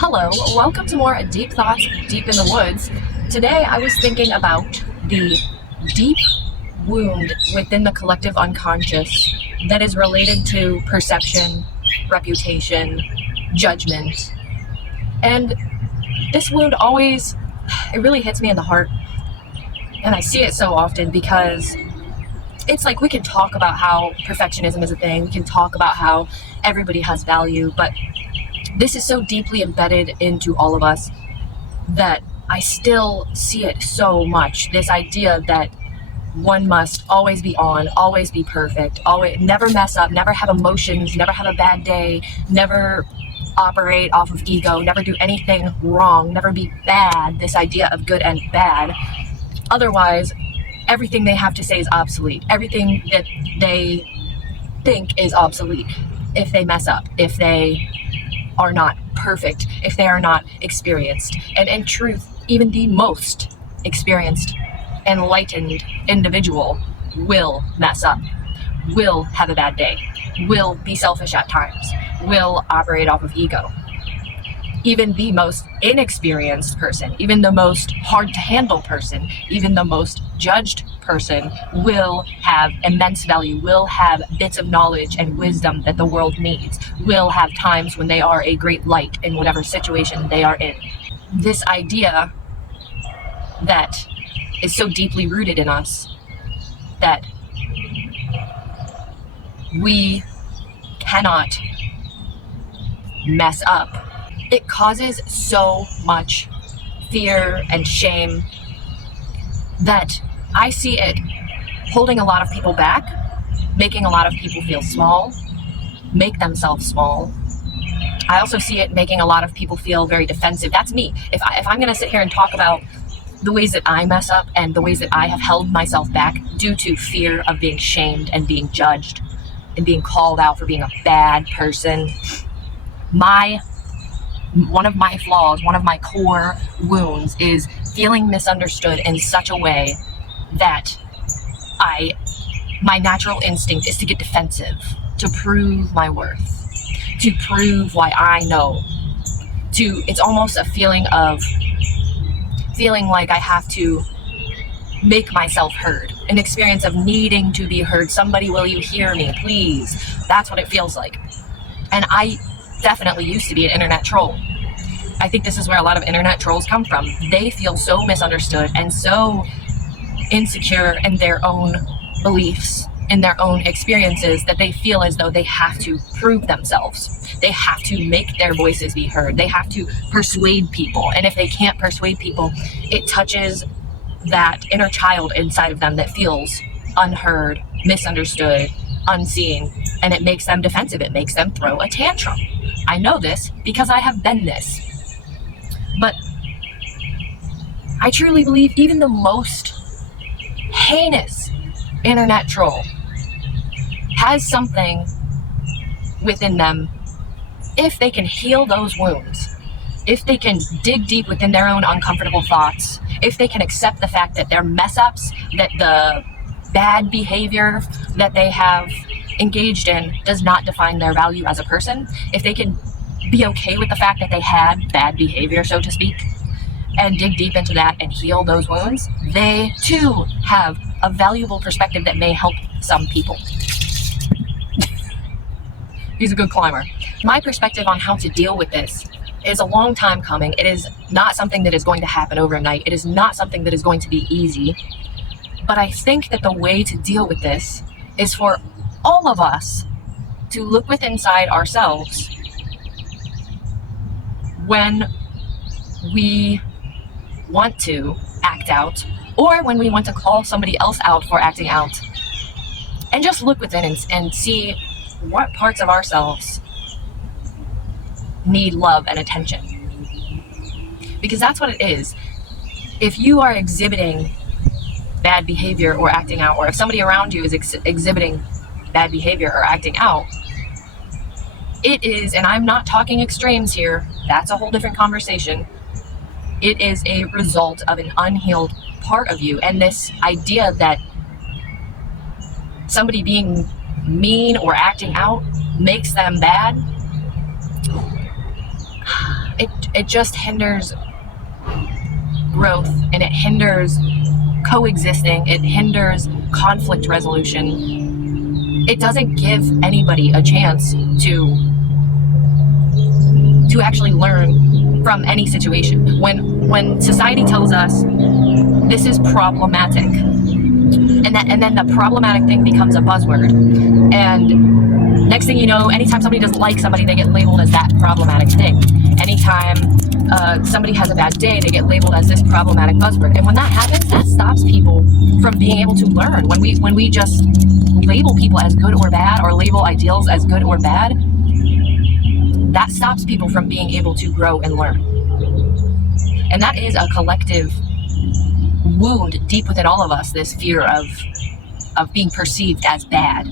Hello, welcome to more Deep Thoughts Deep in the Woods. Today I was thinking about the deep wound within the collective unconscious that is related to perception, reputation, judgment. And this wound it really hits me in the heart. And I see it so often because it's like we can talk about how perfectionism is a thing, we can talk about how everybody has value, but this is so deeply embedded into all of us that I still see it so much. This idea that one must always be on, always be perfect, always never mess up, never have emotions, never have a bad day, never operate off of ego, never do anything wrong, never be bad. This idea of good and bad. Otherwise, everything they have to say is obsolete. Everything that they think is obsolete if they mess up, if they are not perfect, if they are not experienced. And in truth, even the most experienced, enlightened individual will mess up, will have a bad day, will be selfish at times, will operate off of ego. Even the most inexperienced person, even the most hard to handle person, even the most judged person will have immense value, will have bits of knowledge and wisdom that the world needs, will have times when they are a great light in whatever situation they are in. This idea that is so deeply rooted in us that we cannot mess up, it causes so much fear and shame that I see it holding a lot of people back, making a lot of people feel small, make themselves small. I also see it making a lot of people feel very defensive. That's me. If I'm going to sit here and talk about the ways that I mess up and the ways that I have held myself back due to fear of being shamed and being judged and being called out for being a bad person, one of my flaws, one of my core wounds is feeling misunderstood in such a way that my natural instinct is to get defensive, to prove my worth, to prove why I know. It's almost a feeling like I have to make myself heard, an experience of needing to be heard. Somebody, will you hear me, please? That's what it feels like. And I definitely used to be an internet troll. I think this is where a lot of internet trolls come from. They feel so misunderstood and so insecure in their own beliefs, in their own experiences, that they feel as though they have to prove themselves. They have to make their voices be heard. They have to persuade people. And if they can't persuade people, it touches that inner child inside of them that feels unheard, misunderstood, unseen, and it makes them defensive. It makes them throw a tantrum. I know this because I have been this. But I truly believe even the most heinous internet troll has something within them if they can heal those wounds, if they can dig deep within their own uncomfortable thoughts, if they can accept the fact that their mess ups, that the bad behavior that they have engaged in does not define their value as a person, if they can be okay with the fact that they had bad behavior, so to speak, and dig deep into that and heal those wounds, they too have a valuable perspective that may help some people. He's a good climber. My perspective on how to deal with this is a long time coming. It is not something that is going to happen overnight. It is not something that is going to be easy. But I think that the way to deal with this is for all of us to look within inside ourselves when we want to act out, or when we want to call somebody else out for acting out, and just look within and see what parts of ourselves need love and attention. Because that's what it is. If you are exhibiting bad behavior or acting out, or if somebody around you is exhibiting bad behavior or acting out, it is, and I'm not talking extremes here, that's a whole different conversation, it is a result of an unhealed part of you. And this idea that somebody being mean or acting out makes them bad, it just hinders growth, and it hinders coexisting. It hinders conflict resolution. It doesn't give anybody a chance to actually learn from any situation. When society tells us this is problematic, and then the problematic thing becomes a buzzword, and next thing you know, anytime somebody doesn't like somebody, they get labeled as that problematic thing. Anytime somebody has a bad day, they get labeled as this problematic buzzword. And when that happens, that stops people from being able to learn. When we just label people as good or bad, or label ideals as good or bad, that stops people from being able to grow and learn. And that is a collective wound deep within all of us, this fear of being perceived as bad.